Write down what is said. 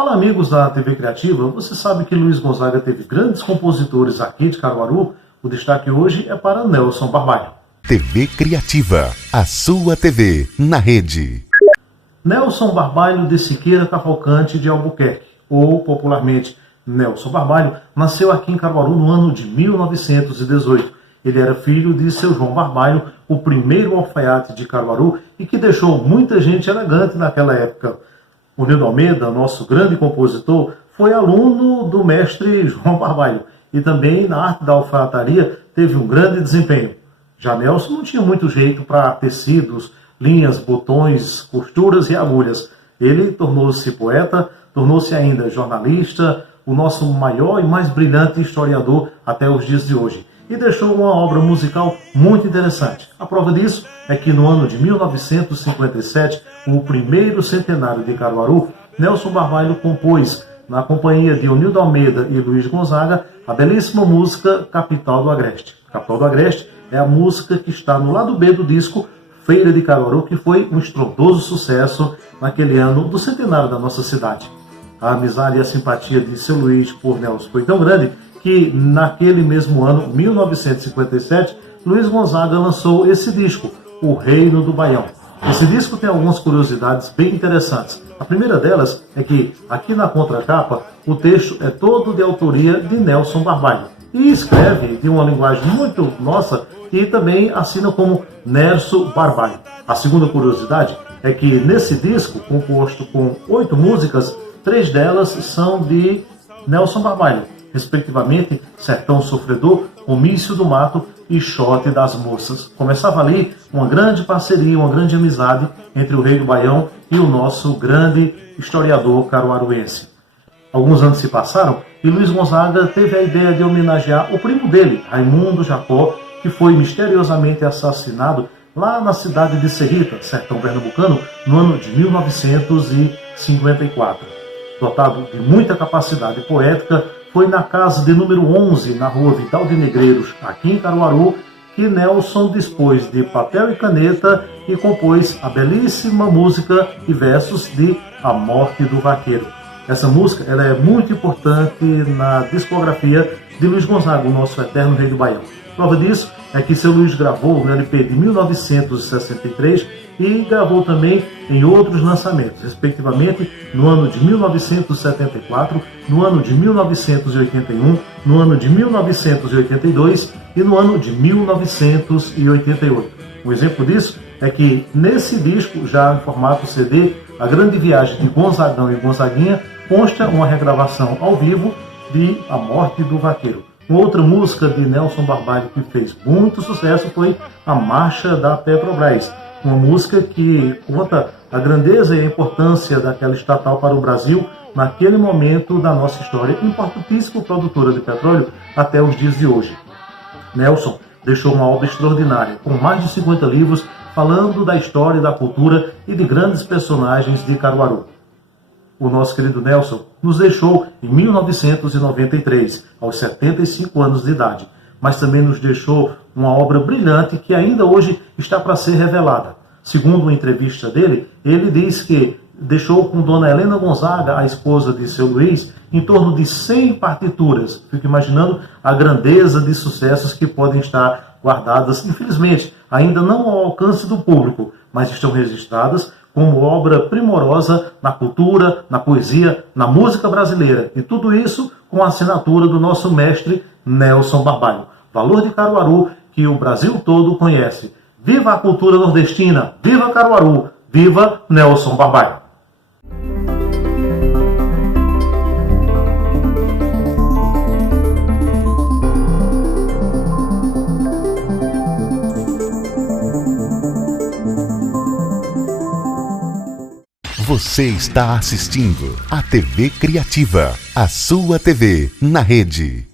Olá, amigos da TV Criativa. Você sabe que Luiz Gonzaga teve grandes compositores aqui de Caruaru? O destaque hoje é para Nelson Barbalho. TV Criativa, a sua TV na rede. Nelson Barbalho de Siqueira Cavalcante de Albuquerque, ou popularmente Nelson Barbalho, nasceu aqui em Caruaru no ano de 1918. Ele era filho de seu João Barbalho, o primeiro alfaiate de Caruaru e que deixou muita gente elegante naquela época. O Nildo Almeida, nosso grande compositor, foi aluno do mestre João Barbalho e também na arte da alfaiataria teve um grande desempenho. Já Nelson não tinha muito jeito para tecidos, linhas, botões, costuras e agulhas. Ele tornou-se poeta, tornou-se ainda jornalista, o nosso maior e mais brilhante historiador até os dias de hoje. E deixou uma obra musical muito interessante. A prova disso é que no ano de 1957, o primeiro centenário de Caruaru, Nelson Barbalho compôs, na companhia de Nildo Almeida e Luiz Gonzaga, a belíssima música Capital do Agreste. Capital do Agreste é a música que está no lado B do disco Feira de Caruaru, que foi um estrondoso sucesso naquele ano do centenário da nossa cidade. A amizade e a simpatia de seu Luiz por Nelson foi tão grande que naquele mesmo ano, 1957, Luiz Gonzaga lançou esse disco, O Reino do Baião. Esse disco tem algumas curiosidades bem interessantes. A primeira delas é que, aqui na contracapa, o texto é todo de autoria de Nelson Barbalho. E escreve de uma linguagem muito nossa e também assina como Nerso Barbalho. A segunda curiosidade é que nesse disco, composto com 8 músicas, 3 delas são de Nelson Barbalho, respectivamente Sertão Sofredor, Comício do Mato e Xote das Moças. Começava ali uma grande parceria, uma grande amizade entre o Rei do Baião e o nosso grande historiador caruaruense. Alguns anos se passaram e Luiz Gonzaga teve a ideia de homenagear o primo dele, Raimundo Jacó, que foi misteriosamente assassinado lá na cidade de Serrita, sertão pernambucano, no ano de 1954. Dotado de muita capacidade poética, foi na casa de número 11, na rua Vidal de Negreiros, aqui em Caruaru, que Nelson dispôs de papel e caneta e compôs a belíssima música e versos de A Morte do Vaqueiro. Essa música ela é muito importante na discografia de Luiz Gonzaga, o nosso eterno Rei do Baião. Prova disso é que seu Luiz gravou no LP de 1963 e gravou também em outros lançamentos, respectivamente no ano de 1974, no ano de 1981, no ano de 1982 e no ano de 1988. Um exemplo disso é que nesse disco, já em formato CD, A Grande Viagem de Gonzagão e Gonzaguinha, consta uma regravação ao vivo de A Morte do Vaqueiro. Uma outra música de Nelson Barbalho que fez muito sucesso foi A Marcha da Petrobras, uma música que conta a grandeza e a importância daquela estatal para o Brasil naquele momento da nossa história, importantíssima produtora de petróleo até os dias de hoje. Nelson deixou uma obra extraordinária, com mais de 50 livros falando da história, da cultura e de grandes personagens de Caruaru. O nosso querido Nelson nos deixou em 1993, aos 75 anos de idade, mas também nos deixou uma obra brilhante que ainda hoje está para ser revelada. Segundo uma entrevista dele, ele diz que deixou com Dona Helena Gonzaga, a esposa de seu Luiz, em torno de 100 partituras. Fico imaginando a grandeza de sucessos que podem estar guardadas, infelizmente, ainda não ao alcance do público, mas estão registradas como obra primorosa na cultura, na poesia, na música brasileira. E tudo isso com a assinatura do nosso mestre Nelson Barbalho. Valor de Caruaru que o Brasil todo conhece. Viva a cultura nordestina! Viva Caruaru! Viva Nelson Barbalho! Você está assistindo a TV Criativa, a sua TV na rede.